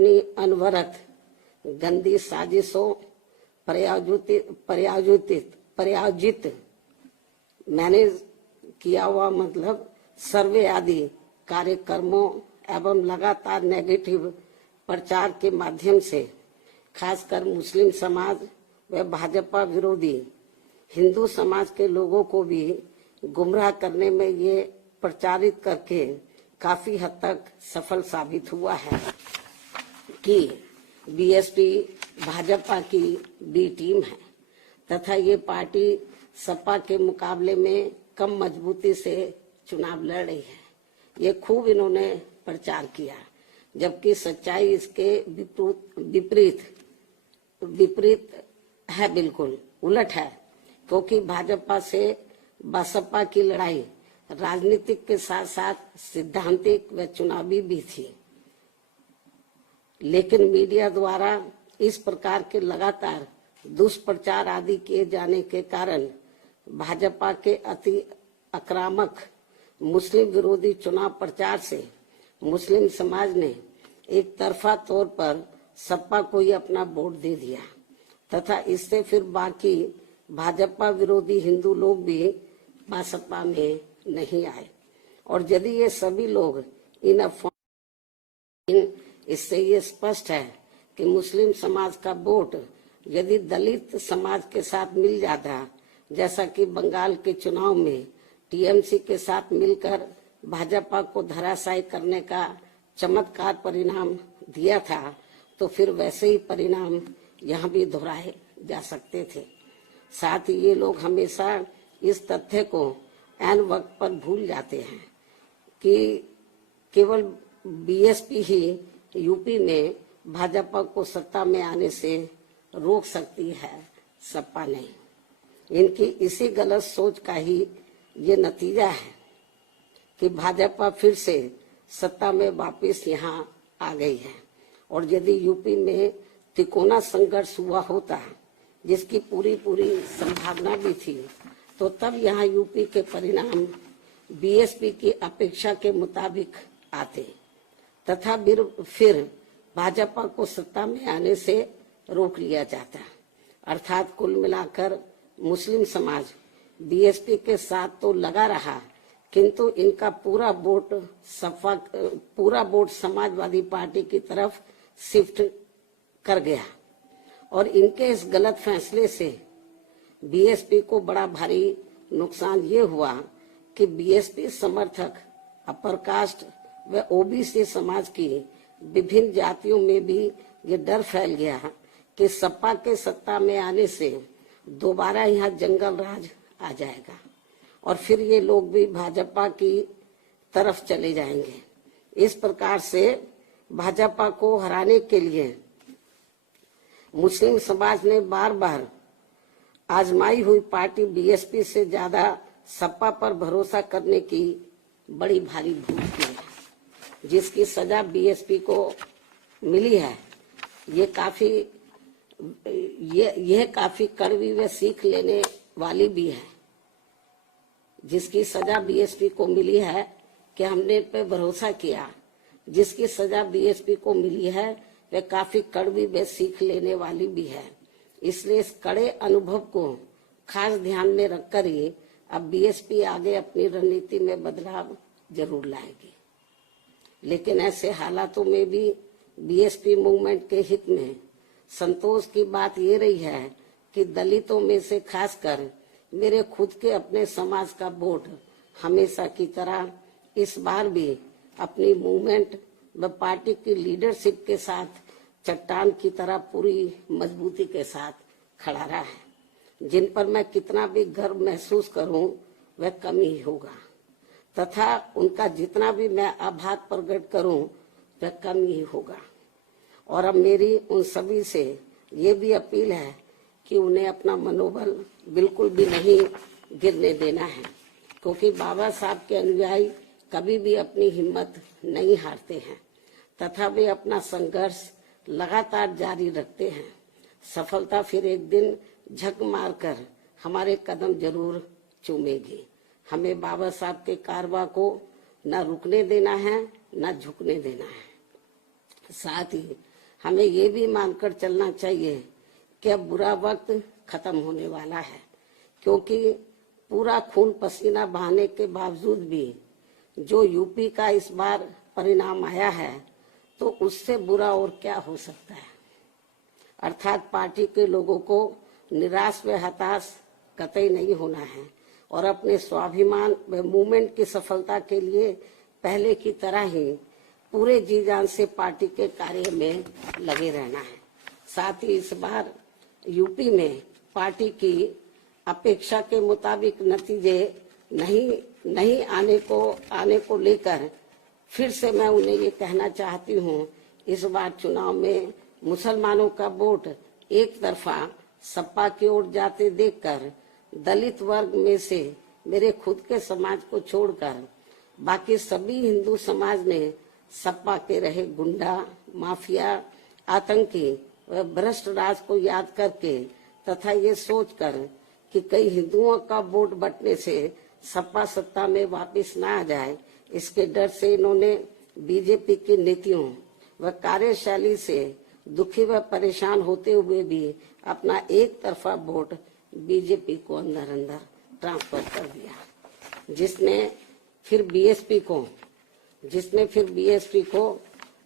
अपनी अनवरत गंदी साजिशों प्रायोजित मैनेज किया हुआ मतलब सर्वे आदि कार्यक्रमों एवं लगातार नेगेटिव प्रचार के माध्यम से खासकर मुस्लिम समाज व भाजपा विरोधी हिंदू समाज के लोगों को भी गुमराह करने में ये प्रचारित करके काफी हद तक सफल साबित हुआ है कि बीएसपी भाजपा की बी टीम है तथा ये पार्टी सपा के मुकाबले में कम मजबूती से चुनाव लड़ रही है। ये खूब इन्होंने प्रचार किया, जबकि सच्चाई इसके विपरीत है, बिल्कुल उलट है। क्योंकि भाजपा से बसपा की लड़ाई राजनीतिक के साथ साथ सिद्धांतिक व चुनावी भी थी, लेकिन मीडिया द्वारा इस प्रकार के लगातार दुष्प्रचार आदि किए जाने के कारण भाजपा के अति आक्रामक मुस्लिम विरोधी चुनाव प्रचार से मुस्लिम समाज ने एक तरफा तौर पर सपा को ही अपना वोट दे दिया तथा इससे फिर बाकी भाजपा विरोधी हिंदू लोग भी बसपा में नहीं आए। और यदि ये सभी लोग इससे ये स्पष्ट है कि मुस्लिम समाज का वोट यदि दलित समाज के साथ मिल जाता, जैसा कि बंगाल के चुनाव में टीएमसी के साथ मिलकर भाजपा को धराशायी करने का चमत्कार परिणाम दिया था, तो फिर वैसे ही परिणाम यहाँ भी दोहराए जा सकते थे। साथ ही ये लोग हमेशा इस तथ्य को ऐन वक्त पर भूल जाते हैं कि केवल बीएसपी ही यूपी में भाजपा को सत्ता में आने से रोक सकती है, सपा नहीं। इनकी इसी गलत सोच का ही ये नतीजा है कि भाजपा फिर से सत्ता में वापस यहाँ आ गई है। और यदि यूपी में तिकोना संघर्ष हुआ होता, जिसकी पूरी संभावना भी थी, तो तब यहाँ यूपी के परिणाम बीएसपी की अपेक्षा के मुताबिक आते तथा फिर भाजपा को सत्ता में आने से रोक लिया जाता। अर्थात कुल मिलाकर मुस्लिम समाज बीएसपी के साथ तो लगा रहा, किंतु इनका पूरा वोट समाजवादी पार्टी की तरफ शिफ्ट कर गया। और इनके इस गलत फैसले से बीएसपी को बड़ा भारी नुकसान ये हुआ कि बीएसपी समर्थक अपर कास्ट व ओबीसी समाज की विभिन्न जातियों में भी ये डर फैल गया कि सपा के सत्ता में आने से दोबारा यहाँ जंगल राज आ जाएगा और फिर ये लोग भी भाजपा की तरफ चले जाएंगे। इस प्रकार से भाजपा को हराने के लिए मुस्लिम समाज ने बार बार आजमाई हुई पार्टी बीएसपी से ज्यादा सपा पर भरोसा करने की बड़ी भारी भूल की है, जिसकी सजा बीएसपी को मिली है। यह काफी कड़वी व सीख लेने वाली भी है। जिसकी सजा बीएसपी को मिली है कि हमने इन पे भरोसा किया, जिसकी सजा बीएसपी को मिली है वह काफी कड़वी व सीख लेने वाली भी है। इसलिए इस कड़े अनुभव को खास ध्यान में रखकर ही अब बीएसपी आगे अपनी रणनीति में बदलाव जरूर लाएगी। लेकिन ऐसे हालातों में भी बीएसपी मूवमेंट के हित में संतोष की बात ये रही है कि दलितों में से खासकर मेरे खुद के अपने समाज का वोट हमेशा की तरह इस बार भी अपनी मूवमेंट व पार्टी की लीडरशिप के साथ चट्टान की तरह पूरी मजबूती के साथ खड़ा रहा है। जिन पर मैं कितना भी गर्व महसूस करूं वह कम ही होगा तथा उनका जितना भी मैं आभार प्रकट करूं वह कम ही होगा। और अब मेरी उन सभी से ये भी अपील है कि उन्हें अपना मनोबल बिल्कुल भी नहीं गिरने देना है, क्योंकि बाबा साहब के अनुयायी कभी भी अपनी हिम्मत नहीं हारते हैं तथा वे अपना संघर्ष लगातार जारी रखते हैं। सफलता फिर एक दिन झक मारकर हमारे कदम जरूर चूमेगी। हमें बाबा साहब के कारवां को न रुकने देना है, न झुकने देना है। साथ ही हमें ये भी मानकर चलना चाहिए कि अब बुरा वक्त खत्म होने वाला है, क्योंकि पूरा खून पसीना बहाने के बावजूद भी जो यूपी का इस बार परिणाम आया है, तो उससे बुरा और क्या हो सकता है। अर्थात पार्टी के लोगों को निराश व हताश कतई नहीं होना है और अपने स्वाभिमान व मूवमेंट की सफलता के लिए पहले की तरह ही पूरे जी जान से पार्टी के कार्य में लगे रहना है। साथ ही इस बार यूपी में पार्टी की अपेक्षा के मुताबिक नतीजे नहीं आने को लेकर फिर से मैं उन्हें ये कहना चाहती हूँ, इस बार चुनाव में मुसलमानों का वोट एक तरफा सपा की ओर जाते देखकर दलित वर्ग में से मेरे खुद के समाज को छोड़कर बाकी सभी हिंदू समाज ने सपा के रहे गुंडा, माफिया, आतंकी व भ्रष्ट राज को याद करके तथा ये सोचकर कि कई हिंदुओं का वोट बंटने से सपा सत्ता में वापस न आ जाए, इसके डर से इन्होंने बीजेपी की नीतियों व कार्यशैली से दुखी व परेशान होते हुए भी अपना एक तरफा वोट बीजेपी को अंदर अंदर ट्रांसफर कर दिया, जिसने फिर बीएसपी को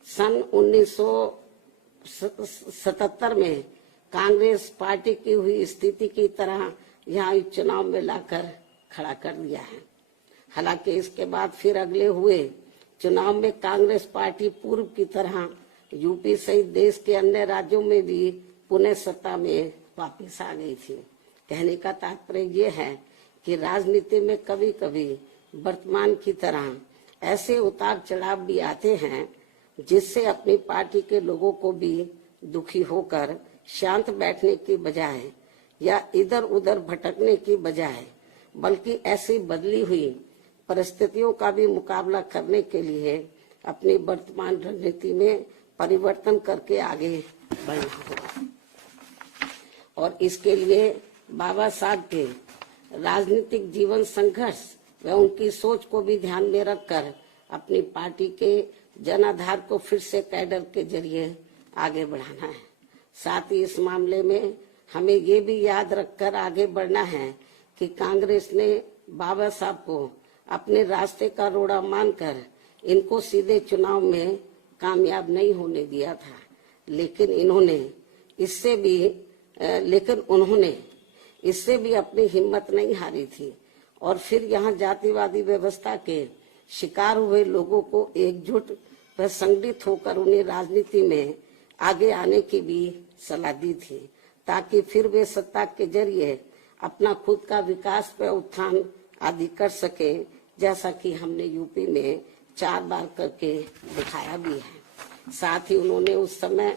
सन 1977 में कांग्रेस पार्टी की हुई स्थिति की तरह यहाँ चुनाव में लाकर खड़ा कर दिया है। हालांकि इसके बाद फिर अगले हुए चुनाव में कांग्रेस पार्टी पूर्व की तरह यूपी सहित देश के अन्य राज्यों में भी पुनः सत्ता में वापस आ गई थी। कहने का तात्पर्य ये है कि राजनीति में कभी कभी वर्तमान की तरह ऐसे उतार चढ़ाव भी आते हैं जिससे अपनी पार्टी के लोगों को भी दुखी होकर शांत बैठने की बजाय या इधर उधर भटकने की बजाय बल्कि ऐसी बदली हुई परिस्थितियों का भी मुकाबला करने के लिए अपनी वर्तमान रणनीति में परिवर्तन करके आगे बढ़ना होगा। और इसके लिए बाबा साहब के राजनीतिक जीवन संघर्ष व उनकी सोच को भी ध्यान में रखकर अपनी पार्टी के जनाधार को फिर से कैडर के जरिए आगे बढ़ाना है। साथ ही इस मामले में हमें ये भी याद रखकर आगे बढ़ना है कि कांग्रेस ने बाबा साहब को अपने रास्ते का रोड़ा मानकर इनको सीधे चुनाव में कामयाब नहीं होने दिया था, लेकिन उन्होंने इससे भी अपनी हिम्मत नहीं हारी थी और फिर यहाँ जातिवादी व्यवस्था के शिकार हुए लोगों को एकजुट व संगठित होकर उन्हें राजनीति में आगे आने की भी सलाह दी थी, ताकि फिर वे सत्ता के जरिए अपना खुद का विकास व उत्थान आदि कर सके, जैसा कि हमने यूपी में 4 बार करके दिखाया भी है। साथ ही उन्होंने उस समय